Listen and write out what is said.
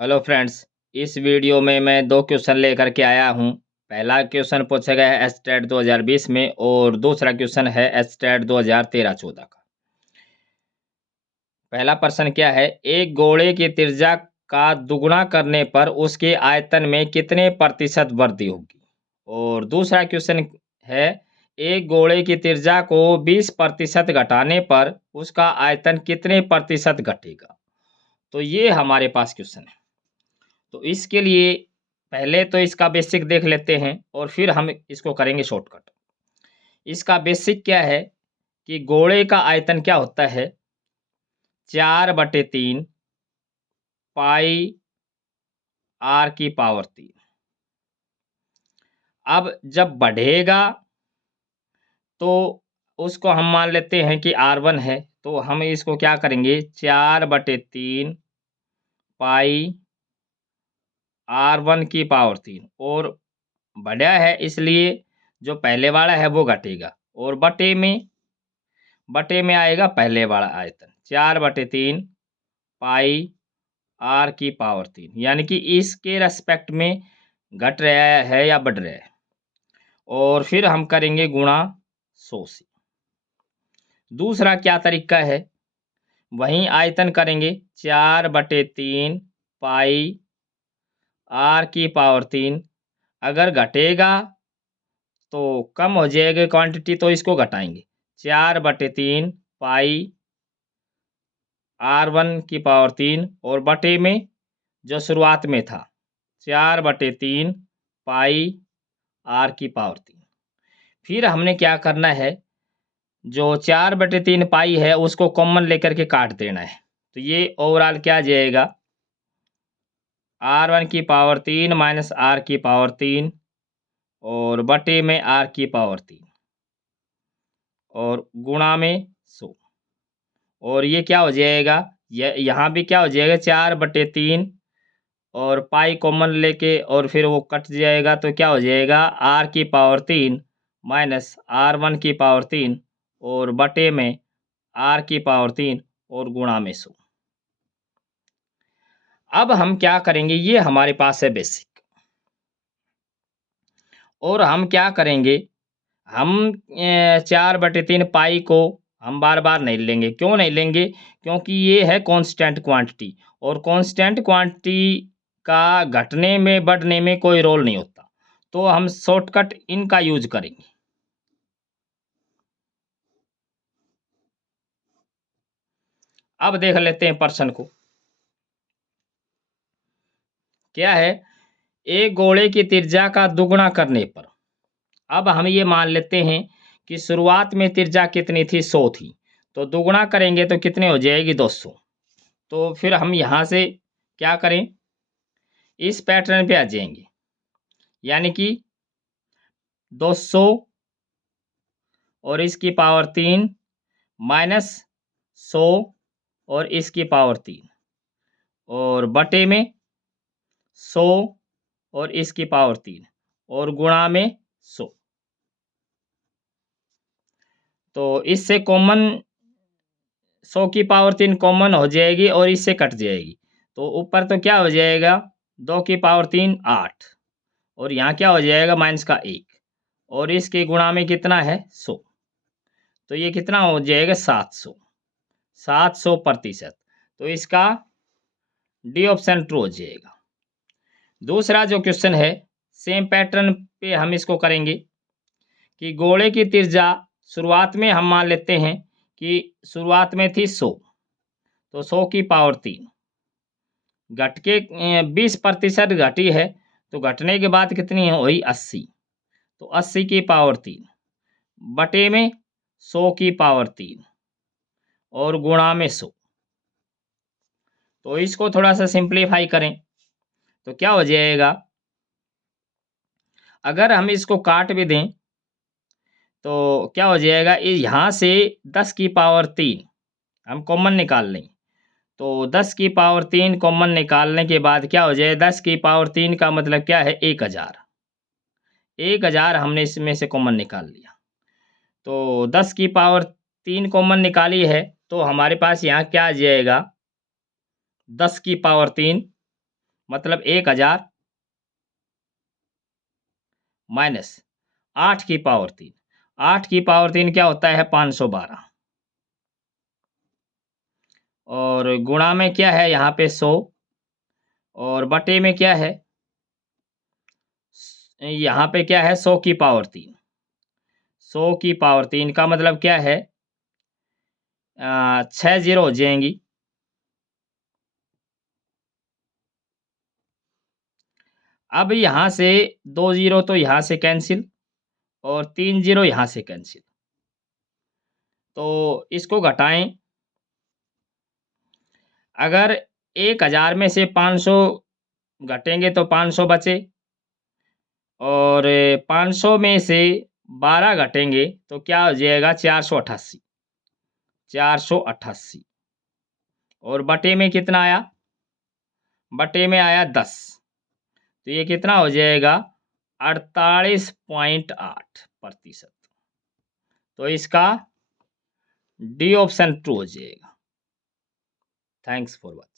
Hello friends. इस video में मैं दो क्वेश्चन लेकर के आया हूं। पहला क्वेश्चन पूछा गया है एस्टेट 2020 में और दूसरा क्वेश्चन है एस्टेट 2013-14 का। पहला प्रश्न क्या है, एक गोले की त्रिज्या का दुगुना करने पर उसके आयतन में कितने प्रतिशत वृद्धि होगी। और दूसरा क्वेश्चन है, एक गोले की त्रिज्या को 20% घटाने पर उसका आयतन कितने प्रतिशत घटेगा। तो ये हमारे पास क्वेश्चन है। तो इसके लिए पहले तो इसका बेसिक देख लेते हैं और फिर हम इसको करेंगे शॉर्टकट। इसका बेसिक क्या है कि गोले का आयतन क्या होता है, 4/3 पाई आर की पावर 3। अब जब बढ़ेगा तो उसको हम मान लेते हैं कि R1 है, तो हम इसको क्या करेंगे, 4/3 पाई R1 की पावर 3। और बढ़ा है इसलिए जो पहले वाला है वो घटेगा और बटे में आएगा पहले वाला आयतन, 4/3 पाई आर की पावर 3, यानी कि इसके रेस्पेक्ट में घट रहा है या बढ़ रहा है। और फिर हम करेंगे गुणा 100 से। दूसरा क्या तरीका है, वहीं आयतन करेंगे, 4/3 पाई आर की पावर 3। अगर घटेगा तो कम हो जाएगी क्वांटिटी, तो इसको घटाएंगे, 4/3 पाई R1 की पावर 3 और बटे में जो शुरुआत में था 4/3 पाई आर की पावर 3। फिर हमने क्या करना है, जो 4/3 पाई है उसको कॉमन लेकर के काट देना है। तो ये ओवरऑल क्या आ जाएगा, R1 की पावर 3 माइनस आर की पावर 3 और बटे में आर की पावर 3 और गुणा में 100। और ये क्या हो जाएगा, ये यहाँ भी क्या हो जाएगा, 4/3 और पाई कॉमन लेके और फिर वो कट जाएगा, तो क्या हो जाएगा, आर की पावर 3 माइनस R1 की पावर 3 और बटे में आर की पावर 3 और गुणा में 100। अब हम क्या करेंगे, ये हमारे पास है बेसिक। और हम क्या करेंगे, हम 4/3 पाई को हम बार बार नहीं लेंगे। क्यों नहीं लेंगे, क्योंकि ये है कांस्टेंट क्वांटिटी और कांस्टेंट क्वांटिटी का घटने में बढ़ने में कोई रोल नहीं होता। तो हम शॉर्टकट इनका यूज करेंगे। अब देख लेते हैं प्रश्न को। क्या है, एक गोले की त्रिज्या का दुगुना करने पर, अब हम ये मान लेते हैं कि शुरुआत में त्रिज्या कितनी थी, 100 थी, तो दुगुना करेंगे तो कितने हो जाएगी, 200। तो फिर हम यहाँ से क्या करें, इस पैटर्न पे आ जाएंगे, यानी कि 200 और इसकी पावर 3 माइनस 100 और इसकी पावर 3 और बटे में 100 और इसकी पावर 3 और गुणा में 100। तो इससे कॉमन 100 की पावर 3 कॉमन हो जाएगी और इससे कट जाएगी। तो ऊपर तो क्या हो जाएगा, 2 की पावर 3 8 और यहाँ क्या हो जाएगा, माइनस का 1 और इसके गुणा में कितना है, 100। तो ये कितना हो जाएगा, 700%। तो इसका डी ऑप्शन ट्रू हो जाएगा। दूसरा जो क्वेश्चन है, सेम पैटर्न पे हम इसको करेंगे कि गोले की त्रिज्या शुरुआत में हम मान लेते हैं कि शुरुआत में थी 100, तो 100 की पावर 3 घट के 20% घटी है, तो घटने के बाद कितनी हुई, 80। तो 80 की पावर 3 बटे में 100 की पावर 3 और गुणा में 100। तो इसको थोड़ा सा सिंप्लीफाई करें तो क्या हो जाएगा, अगर हम इसको काट भी दें तो क्या हो जाएगा, यहाँ से 10 की पावर 3 हम कॉमन निकाल लें, तो 10 की पावर 3 कॉमन निकालने के बाद क्या हो जाए, 10 की पावर 3 का मतलब क्या है, 1000। 1000 हमने इसमें से कॉमन निकाल लिया। तो 10 की पावर 3 कॉमन निकाली है, तो हमारे पास यहाँ क्या आ जाएगा, 10 की पावर 3 मतलब 1000 माइनस 8 की पावर 3। 8 की पावर 3 क्या होता है? 512। और गुणा में क्या है यहाँ पे? 100। और बटे में क्या है? यहाँ पे क्या है? 100 की पावर 3। 100 की पावर 3 का मतलब क्या है? 6 जीरो हो जाएंगी। अब यहाँ से 2 जीरो तो यहाँ से कैंसिल और 3 जीरो यहाँ से कैंसिल। तो इसको घटाएं। अगर 1000 में से 500 घटेंगे तो 500 बचे, और 500 में से 12 घटेंगे तो क्या हो जाएगा? 488। 488। और बटे में कितना आया? बटे में आया 10। तो ये कितना हो जाएगा? 48.8%। तो इसका डी ऑप्शन ट्रू हो जाएगा। Thanks for watching.